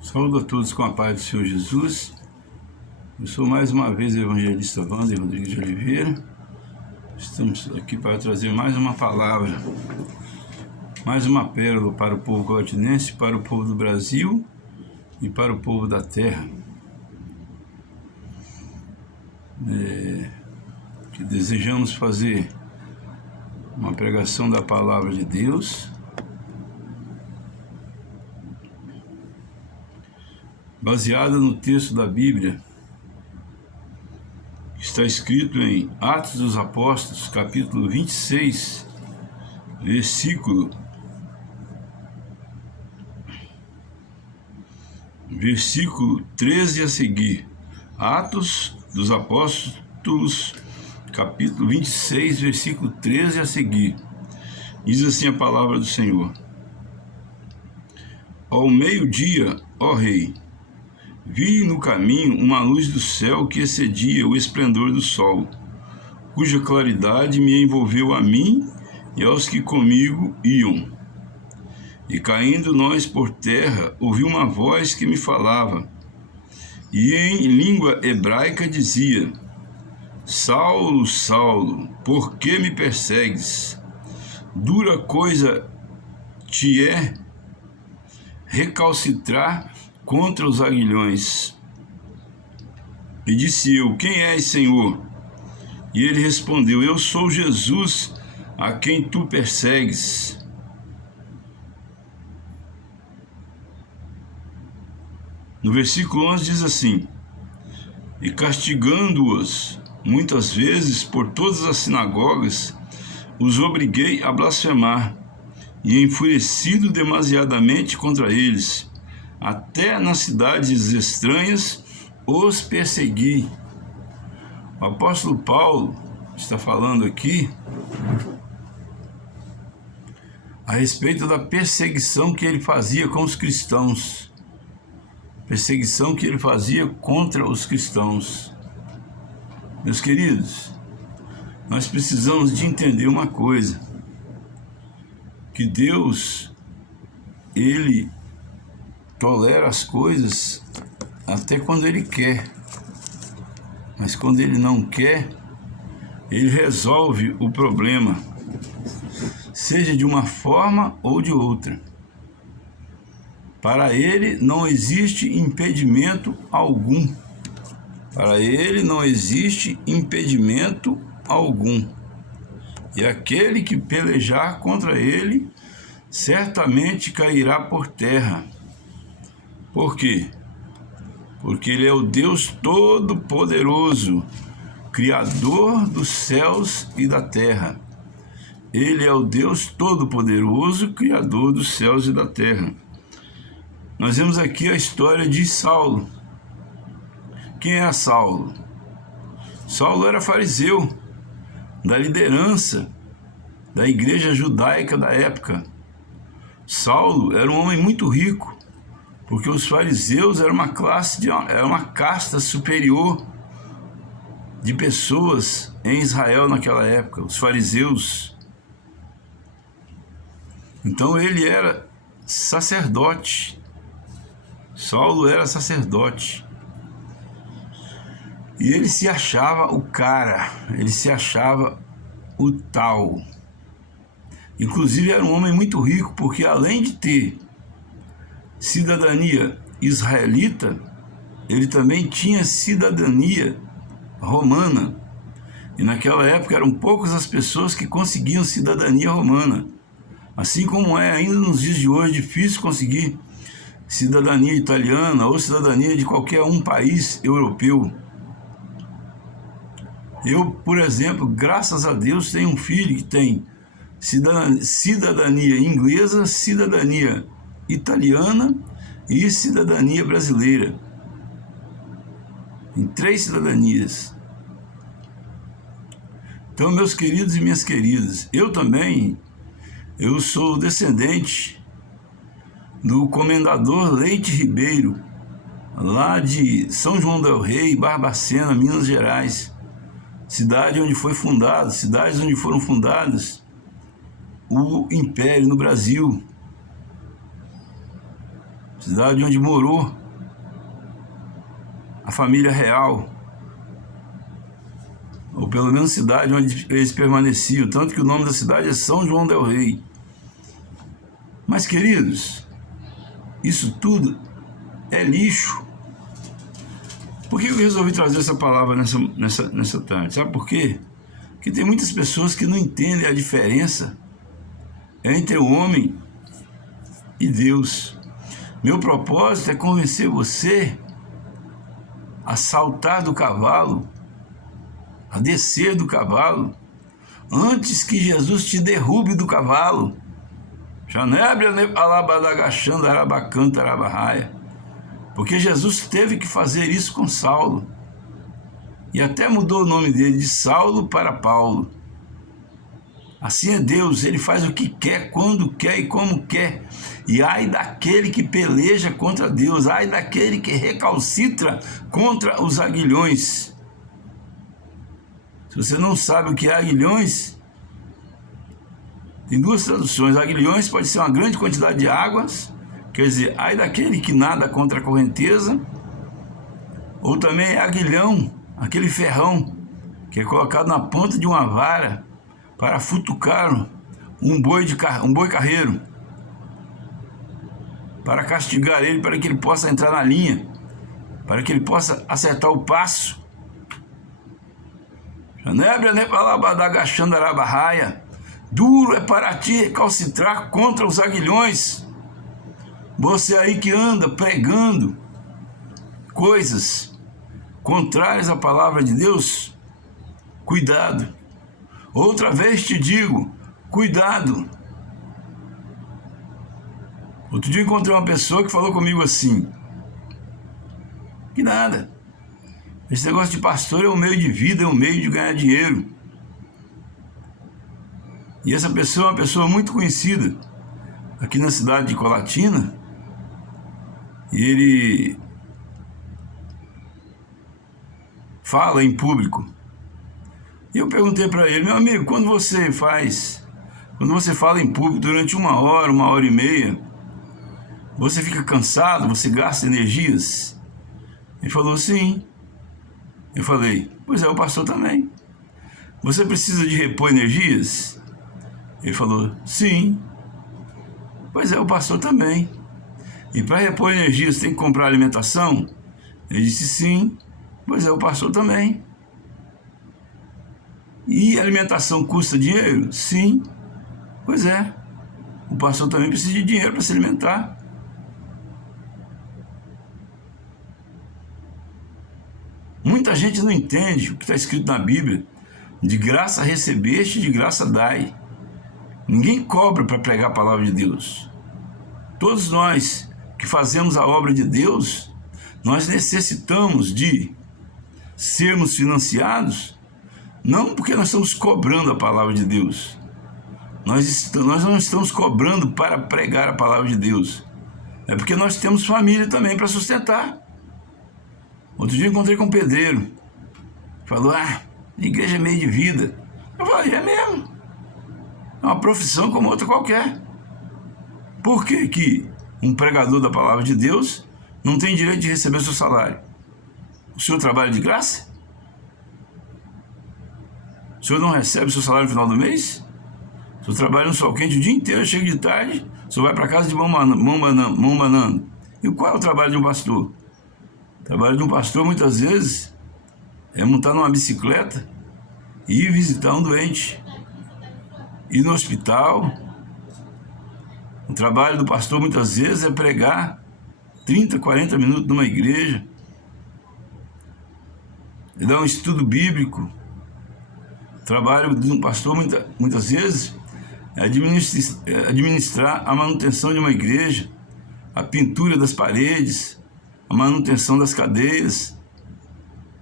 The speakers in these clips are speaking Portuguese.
Saúdo a todos com a paz do Senhor Jesus. Eu sou mais uma vez o evangelista Wander Rodrigues de Oliveira. Estamos aqui para trazer mais uma palavra, mais uma pérola para o povo clotinense, para o povo do Brasil e para o povo da terra. Que desejamos fazer uma pregação da palavra de Deus, baseada no texto da Bíblia, que está escrito em Atos dos Apóstolos, capítulo 26, versículo 13 a seguir. Atos dos Apóstolos, capítulo 26, versículo 13 a seguir. Diz assim a palavra do Senhor: Ao meio-dia, ó rei, vi no caminho uma luz do céu que excedia o esplendor do sol, cuja claridade me envolveu a mim e aos que comigo iam. E caindo nós por terra, ouvi uma voz que me falava, e em língua hebraica dizia: Saulo, Saulo, por que me persegues? Dura coisa te é recalcitrar contra os aguilhões. E disse eu: Quem és, Senhor? E ele respondeu: Eu sou Jesus, a quem tu persegues. No versículo 11 diz assim: E castigando-os muitas vezes por todas as sinagogas, os obriguei a blasfemar, e enfurecido demasiadamente contra eles, até nas cidades estranhas os persegui. O apóstolo Paulo está falando aqui a respeito da perseguição que ele fazia com os cristãos, perseguição que ele fazia contra os cristãos. Meus queridos, nós precisamos de entender uma coisa, que Deus, Ele tolera as coisas até quando Ele quer, mas quando Ele não quer, Ele resolve o problema, seja de uma forma ou de outra. Para Ele não existe impedimento algum. Para Ele não existe impedimento algum. E aquele que pelejar contra Ele certamente cairá por terra. Por quê? Porque Ele é o Deus Todo-Poderoso, Criador dos céus e da terra. Ele é o Deus Todo-Poderoso, Criador dos céus e da terra. Nós vemos aqui a história de Saulo. Quem é Saulo? Saulo era fariseu, da liderança da igreja judaica da época. Saulo era um homem muito rico, porque os fariseus eram uma casta superior de pessoas em Israel naquela época, os fariseus. Então ele era sacerdote. Saulo era sacerdote. E ele se achava o cara, ele se achava o tal. Inclusive era um homem muito rico, porque além de ter cidadania israelita, ele também tinha cidadania romana. E naquela época eram poucas as pessoas que conseguiam cidadania romana. Assim como é ainda nos dias de hoje difícil conseguir cidadania italiana ou cidadania de qualquer um país europeu. Eu, por exemplo, graças a Deus, tenho um filho que tem cidadania inglesa, cidadania italiana e cidadania brasileira. Em 3 cidadanias. Então, meus queridos e minhas queridas, eu sou descendente do comendador Leite Ribeiro, lá de São João del Rei, Barbacena, Minas Gerais. Cidades onde foram fundadas o Império no Brasil. cidade onde morou a família real, ou pelo menos cidade onde eles permaneciam, tanto que o nome da cidade é São João del Rei. Mas, queridos, isso tudo é lixo. Por que eu resolvi trazer essa palavra nessa tarde? Sabe por quê? Porque tem muitas pessoas que não entendem a diferença entre o homem e Deus. Meu propósito é convencer você a saltar do cavalo, a descer do cavalo, antes que Jesus te derrube do cavalo. Porque Jesus teve que fazer isso com Saulo. E até mudou o nome dele de Saulo para Paulo. Assim é Deus, ele faz o que quer, quando quer e como quer. E ai daquele que peleja contra Deus, ai daquele que recalcitra contra os aguilhões. Se você não sabe o que é aguilhões, tem duas traduções. Aguilhões pode ser uma grande quantidade de águas, quer dizer, ai daquele que nada contra a correnteza, ou também é aguilhão, aquele ferrão que é colocado na ponta de uma vara para futucar um boi carreiro, para castigar ele, para que ele possa entrar na linha, para que ele possa acertar o passo. Duro é para ti recalcitrar contra os aguilhões. Você aí que anda pregando coisas contrárias à palavra de Deus, cuidado. Outra vez te digo, cuidado. Outro dia encontrei uma pessoa que falou comigo assim: que nada, esse negócio de pastor é um meio de vida, é um meio de ganhar dinheiro. E essa pessoa é uma pessoa muito conhecida aqui na cidade de Colatina. E ele fala em público. E eu perguntei para ele: meu amigo, quando você fala em público durante 1 hora, 1h30, você fica cansado, você gasta energias? Ele falou: sim. Eu falei: pois é, o pastor também. Você precisa de repor energias? Ele falou: sim. Pois é, o pastor também. E para repor energias tem que comprar alimentação? Ele disse: sim. Pois é, o pastor também. E alimentação custa dinheiro? Sim. Pois é, o pastor também precisa de dinheiro para se alimentar. Muita gente não entende o que está escrito na Bíblia: de graça recebeste, de graça dai. Ninguém cobra para pregar a palavra de Deus. Todos nós que fazemos a obra de Deus, nós necessitamos de sermos financiados, não porque nós estamos cobrando a palavra de Deus. Nós não estamos cobrando para pregar a palavra de Deus. É porque nós temos família também para sustentar. Outro dia eu encontrei com um pedreiro. Falou: a igreja é meio de vida. Eu falei: é mesmo. É uma profissão como outra qualquer. Por que que um pregador da palavra de Deus não tem direito de receber seu salário? O senhor trabalha de graça? O senhor não recebe seu salário no final do mês? O senhor trabalha no sol quente o dia inteiro, chega de tarde, o senhor vai para casa de mão banando. E qual é o trabalho de um pastor? O trabalho de um pastor, muitas vezes, é montar numa bicicleta e ir visitar um doente, ir no hospital. O trabalho do pastor, muitas vezes, é pregar 30, 40 minutos numa igreja, e dar um estudo bíblico. O trabalho de um pastor, muitas vezes, é administrar a manutenção de uma igreja, a pintura das paredes, a manutenção das cadeiras,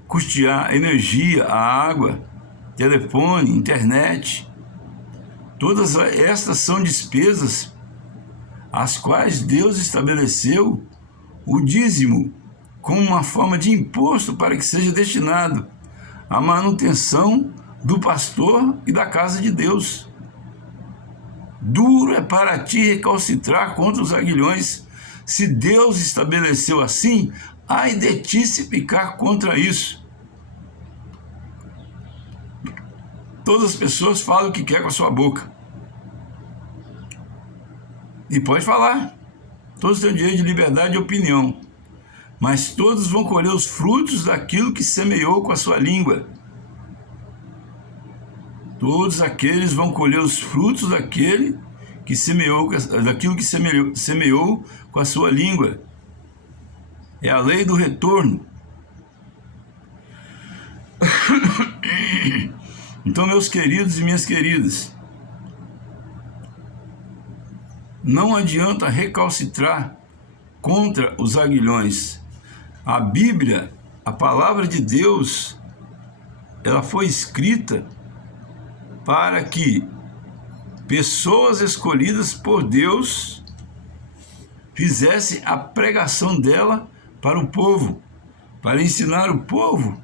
custear a energia, a água, telefone, internet. Todas estas são despesas as quais Deus estabeleceu o dízimo como uma forma de imposto para que seja destinado à manutenção do pastor e da casa de Deus. Duro é para ti recalcitrar contra os aguilhões. Se Deus estabeleceu assim, ai de ti se pecar contra isso. Todas as pessoas falam o que quer com a sua boca. E pode falar. Todos têm o direito de liberdade de opinião. Mas todos vão colher os frutos daquilo que semeou com a sua língua. Todos aqueles vão colher os frutos daquilo que semeou com a sua língua. É a lei do retorno. Então, meus queridos e minhas queridas, não adianta recalcitrar contra os aguilhões. A Bíblia, a palavra de Deus, ela foi escrita para que pessoas escolhidas por Deus fizessem a pregação dela para o povo, para ensinar o povo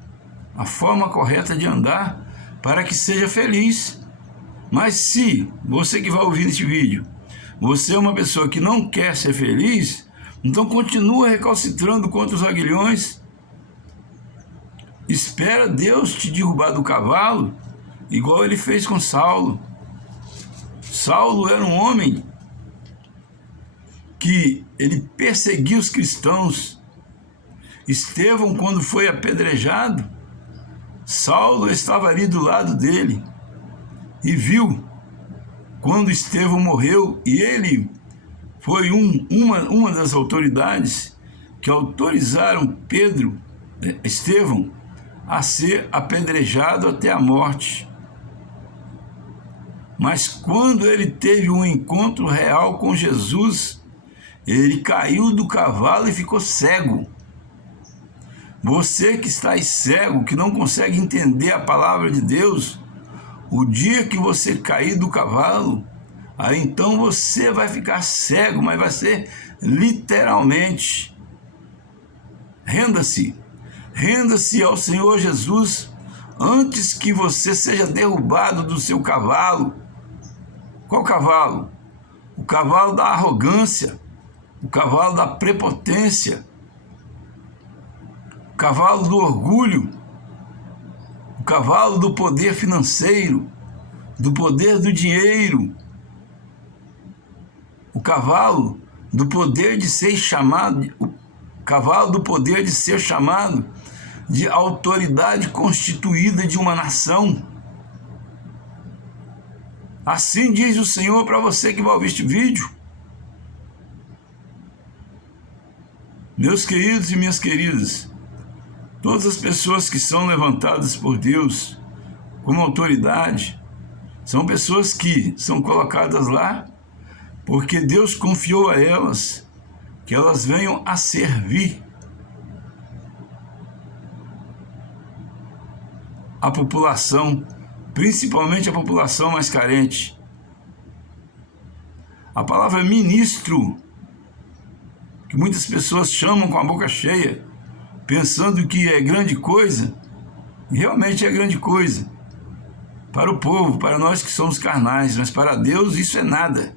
a forma correta de andar, para que seja feliz. Mas se você que vai ouvir este vídeo, você é uma pessoa que não quer ser feliz, então continua recalcitrando contra os aguilhões. Espera Deus te derrubar do cavalo, igual ele fez com Saulo. Saulo era um homem que ele perseguia os cristãos. Estevão, quando foi apedrejado, Saulo estava ali do lado dele e viu quando Estevão morreu, e ele foi uma das autoridades que autorizaram Estevão, a ser apedrejado até a morte. Mas quando ele teve um encontro real com Jesus, ele caiu do cavalo e ficou cego. Você que está cego, que não consegue entender a palavra de Deus, o dia que você cair do cavalo, aí então você vai ficar cego, mas vai ser literalmente. Renda-se ao Senhor Jesus antes que você seja derrubado do seu cavalo. Qual cavalo? O cavalo da arrogância, o cavalo da prepotência, o cavalo do orgulho, o cavalo do poder financeiro, do poder do dinheiro, o cavalo do poder de ser chamado, o cavalo do poder de ser chamado de autoridade constituída de uma nação. Assim diz o Senhor para você que vai ouvir este vídeo. Meus queridos e minhas queridas, todas as pessoas que são levantadas por Deus como autoridade, são pessoas que são colocadas lá porque Deus confiou a elas que elas venham a servir a população, principalmente a população mais carente. A palavra ministro, que muitas pessoas chamam com a boca cheia, pensando que é grande coisa, realmente é grande coisa para o povo, para nós que somos carnais, mas para Deus isso é nada.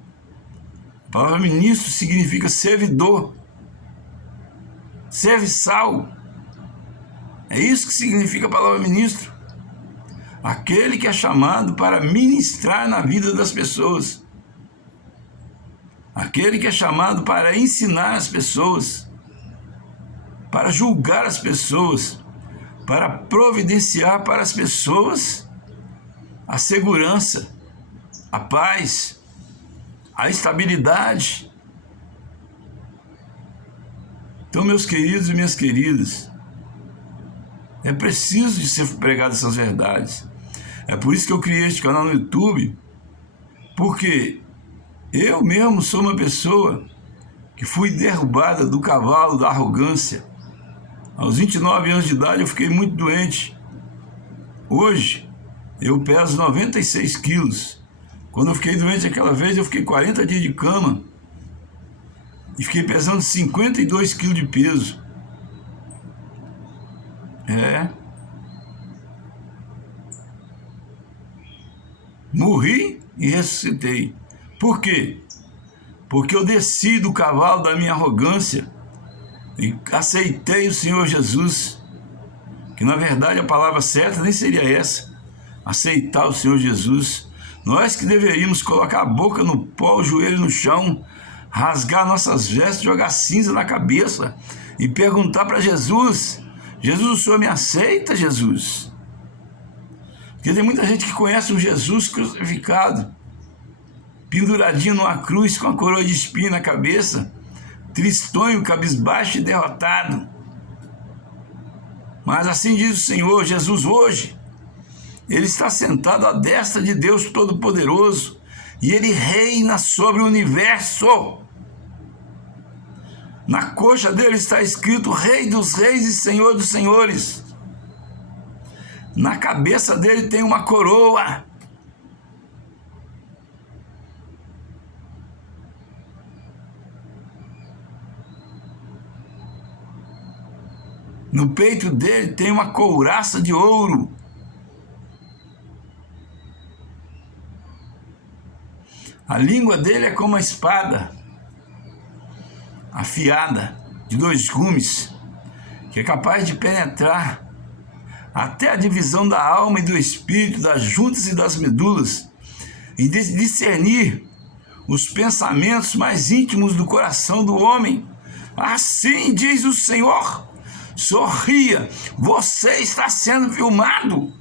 A palavra ministro significa servidor, serviçal. É isso que significa a palavra ministro. Aquele que é chamado para ministrar na vida das pessoas. Aquele que é chamado para ensinar as pessoas, para julgar as pessoas, para providenciar para as pessoas a segurança, a paz, a estabilidade. Então, meus queridos e minhas queridas, é preciso de ser pregadas essas verdades. É por isso que eu criei este canal no YouTube, porque eu mesmo sou uma pessoa que fui derrubada do cavalo da arrogância. Aos 29 anos de idade eu fiquei muito doente. Hoje eu peso 96 quilos. Quando eu fiquei doente aquela vez, eu fiquei 40 dias de cama e fiquei pesando 52 quilos de peso. Morri e ressuscitei. Por quê? porque eu desci do cavalo da minha arrogância e aceitei o Senhor Jesus, que na verdade a palavra certa nem seria essa, aceitar o Senhor Jesus. Nós que deveríamos colocar a boca no pó, o joelho no chão, rasgar nossas vestes, jogar cinza na cabeça e perguntar para Jesus: Jesus, o Senhor me aceita, Jesus? Porque tem muita gente que conhece um Jesus crucificado, penduradinho numa cruz com a coroa de espinho na cabeça, tristonho, cabisbaixo e derrotado. Mas assim diz o Senhor Jesus hoje, Ele está sentado à destra de Deus Todo-Poderoso e Ele reina sobre o universo. Na coxa dele está escrito Rei dos Reis e Senhor dos Senhores. Na cabeça dele tem uma coroa. No peito dele tem uma couraça de ouro. A língua dele é como uma espada afiada de 2 gumes, que é capaz de penetrar até a divisão da alma e do espírito, das juntas e das medulas, e de discernir os pensamentos mais íntimos do coração do homem. Assim diz o Senhor. Sorria, você está sendo filmado.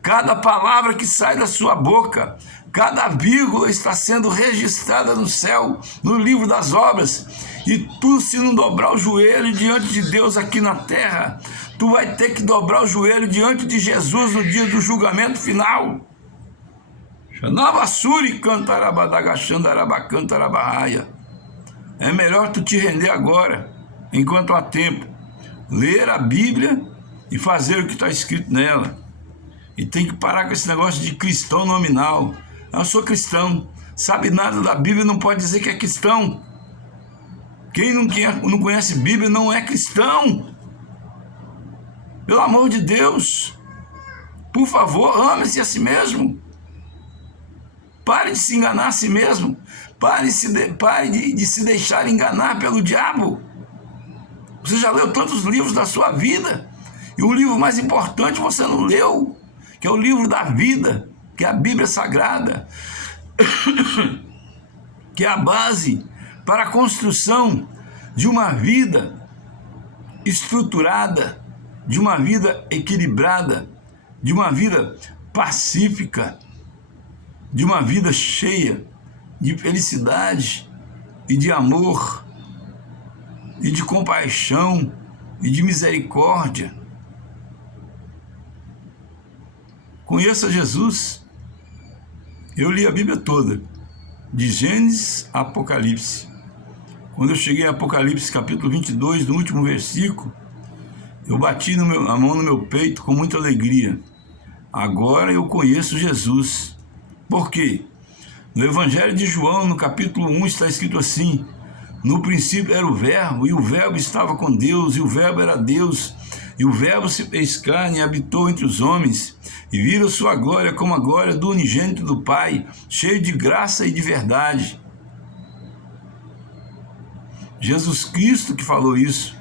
Cada palavra que sai da sua boca, cada vírgula está sendo registrada no céu, no livro das obras. E tu, se não dobrar o joelho diante de Deus aqui na terra, tu vai ter que dobrar o joelho diante de Jesus no dia do julgamento final. É melhor tu te render agora, enquanto há tempo, ler a Bíblia e fazer o que está escrito nela. E tem que parar com esse negócio de cristão nominal. Eu sou cristão, sabe nada da Bíblia, não pode dizer que é cristão. Quem não conhece Bíblia não é cristão. Pelo amor de Deus, por favor, ame-se a si mesmo. Pare de se enganar a si mesmo. Pare de se deixar enganar pelo diabo. Você já leu tantos livros da sua vida, e o livro mais importante você não leu, que é o livro da vida, que é a Bíblia Sagrada, que é a base para a construção de uma vida estruturada, de uma vida equilibrada, de uma vida pacífica, de uma vida cheia de felicidade e de amor e de compaixão e de misericórdia. Conheça Jesus. Eu li a Bíblia toda, de Gênesis a Apocalipse. Quando eu cheguei a Apocalipse capítulo 22, no último versículo, eu bati a mão no meu peito com muita alegria. Agora eu conheço Jesus. Por quê? No Evangelho de João, no capítulo 1, está escrito assim: no princípio era o Verbo, e o Verbo estava com Deus, e o Verbo era Deus, e o Verbo se fez carne e habitou entre os homens, e viram sua glória como a glória do unigênito do Pai, cheio de graça e de verdade. Jesus Cristo que falou isso,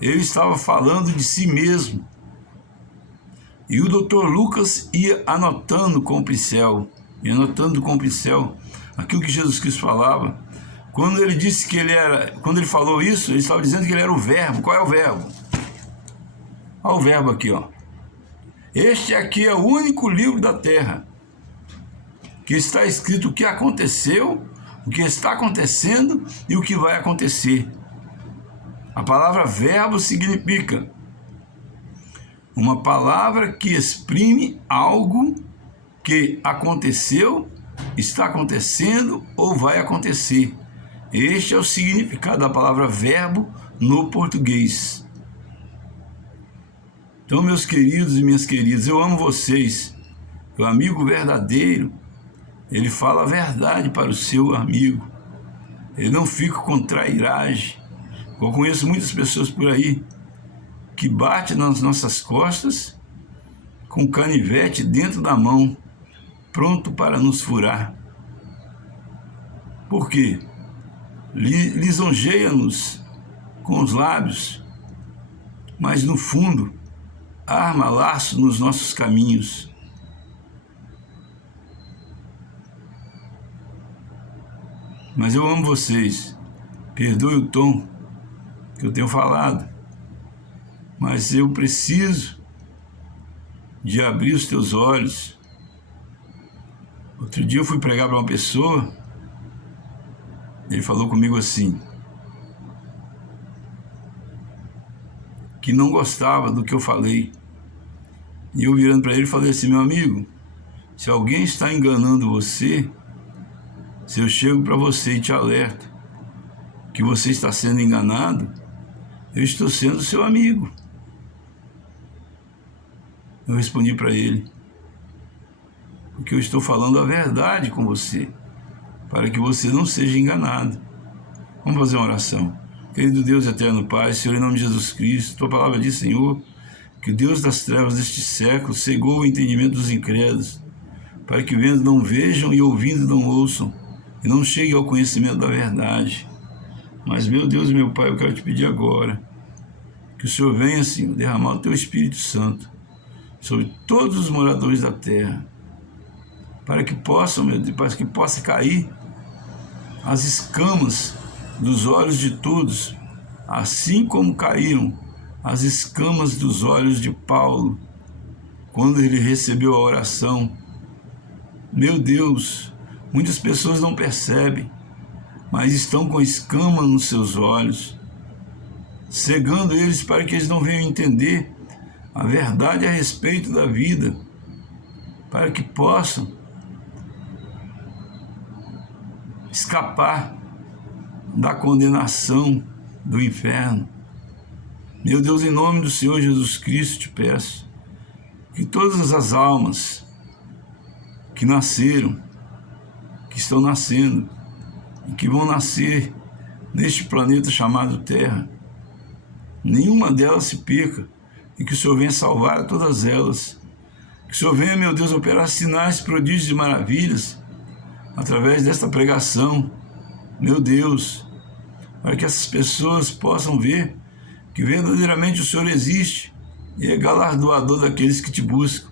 ele estava falando de si mesmo. E o Dr. Lucas ia anotando com o pincel, aquilo que Jesus Cristo falava. Quando ele disse que quando ele falou isso, ele estava dizendo que ele era o Verbo. Qual é o Verbo? Olha o Verbo aqui, ó. Este aqui é o único livro da terra que está escrito o que aconteceu, o que está acontecendo e o que vai acontecer. A palavra verbo significa uma palavra que exprime algo que aconteceu, está acontecendo ou vai acontecer. Este é o significado da palavra verbo no português. Então, meus queridos e minhas queridas, eu amo vocês. O amigo verdadeiro, ele fala a verdade para o seu amigo. Ele não fica com trairagem. Eu conheço muitas pessoas por aí que batem nas nossas costas com canivete dentro da mão, pronto para nos furar. Por quê? lisonjeia-nos com os lábios, mas no fundo arma laço nos nossos caminhos. Mas eu amo vocês. Perdoe o tom que eu tenho falado, mas eu preciso de abrir os teus olhos. Outro dia eu fui pregar para uma pessoa, ele falou comigo assim, que não gostava do que eu falei. E eu virando para ele falei assim, meu amigo, se alguém está enganando você, se eu chego para você e te alerto que você está sendo enganado, eu estou sendo seu amigo. Eu respondi para ele, porque eu estou falando a verdade com você, para que você não seja enganado. Vamos fazer uma oração. Querido Deus eterno Pai, Senhor, em nome de Jesus Cristo, tua palavra diz, Senhor, que o Deus das trevas deste século cegou o entendimento dos incrédulos, para que vendo não vejam e ouvindo não ouçam, e não cheguem ao conhecimento da verdade. Mas, meu Deus e meu Pai, eu quero te pedir agora que o Senhor venha, Senhor, derramar o teu Espírito Santo sobre todos os moradores da terra, para que possam, meu Deus, para que possa cair as escamas dos olhos de todos, assim como caíram as escamas dos olhos de Paulo, quando ele recebeu a oração. Meu Deus, muitas pessoas não percebem, mas estão com escama nos seus olhos, cegando eles para que eles não venham entender a verdade a respeito da vida, para que possam escapar da condenação do inferno. Meu Deus, em nome do Senhor Jesus Cristo, te peço que todas as almas que nasceram, que estão nascendo e que vão nascer neste planeta chamado Terra, nenhuma delas se perca, e que o Senhor venha salvar a todas elas. Que o Senhor venha, meu Deus, operar sinais, prodígios e maravilhas através desta pregação, meu Deus, para que essas pessoas possam ver que verdadeiramente o Senhor existe e é galardoador daqueles que te buscam.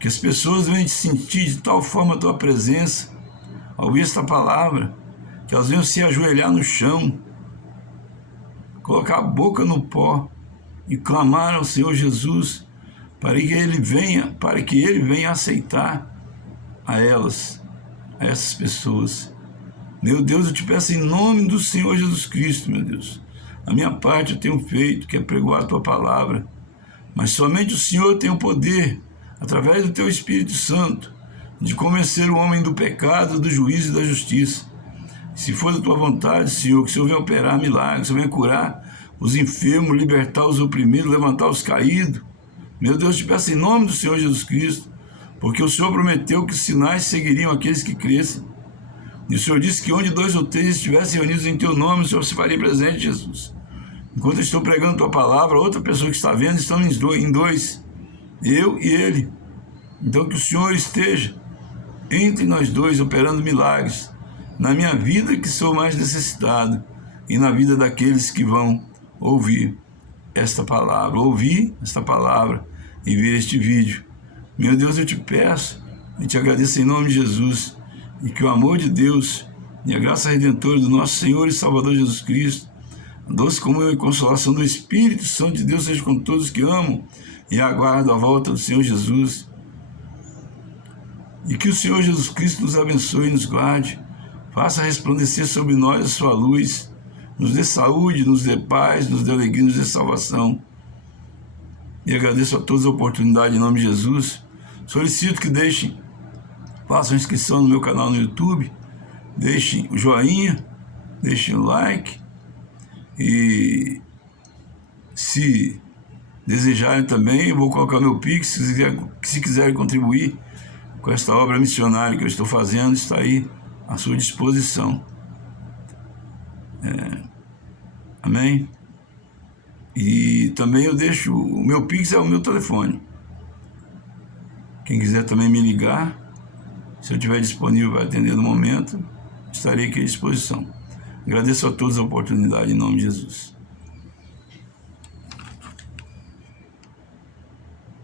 Que as pessoas venham te sentir de tal forma a tua presença, ao ouvir esta palavra, que elas venham se ajoelhar no chão, colocar a boca no pó e clamar ao Senhor Jesus para que Ele venha aceitar a elas, a essas pessoas. Meu Deus, eu te peço em nome do Senhor Jesus Cristo, meu Deus. A minha parte eu tenho feito, que é pregoar a tua palavra, mas somente o Senhor tem o poder, através do teu Espírito Santo, de convencer o homem do pecado, do juízo e da justiça. Se for da tua vontade, Senhor, que o Senhor venha operar milagres, que o Senhor venha curar os enfermos, libertar os oprimidos, levantar os caídos. Meu Deus, te peço em nome do Senhor Jesus Cristo, porque o Senhor prometeu que os sinais seguiriam aqueles que crescem. E o Senhor disse que onde 2 ou 3 estivessem reunidos em teu nome, o Senhor se faria presente, Jesus. Enquanto eu estou pregando tua palavra, outra pessoa que está vendo, estão em 2, eu e ele. Então que o Senhor esteja entre nós 2, operando milagres, na minha vida que sou mais necessitado, e na vida daqueles que vão ouvir esta palavra, e ver este vídeo. Meu Deus, eu te peço e te agradeço em nome de Jesus, e que o amor de Deus e a graça redentora do nosso Senhor e Salvador Jesus Cristo, a doce comunhão e consolação do Espírito Santo de Deus seja com todos que amam e aguardam a volta do Senhor Jesus. E que o Senhor Jesus Cristo nos abençoe e nos guarde, faça resplandecer sobre nós a sua luz, nos dê saúde, nos dê paz, nos dê alegria, nos dê salvação. E agradeço a todos a oportunidade em nome de Jesus. Solicito que façam inscrição no meu canal no YouTube, deixem o joinha, deixem o like, e se desejarem também, eu vou colocar meu Pix, se quiserem contribuir com esta obra missionária que eu estou fazendo, está aí à sua disposição. Amém? E também eu deixo, o meu Pix é o meu telefone. Quem quiser também me ligar, se eu estiver disponível para atender no momento, estarei aqui à disposição. Agradeço a todos a oportunidade, em nome de Jesus.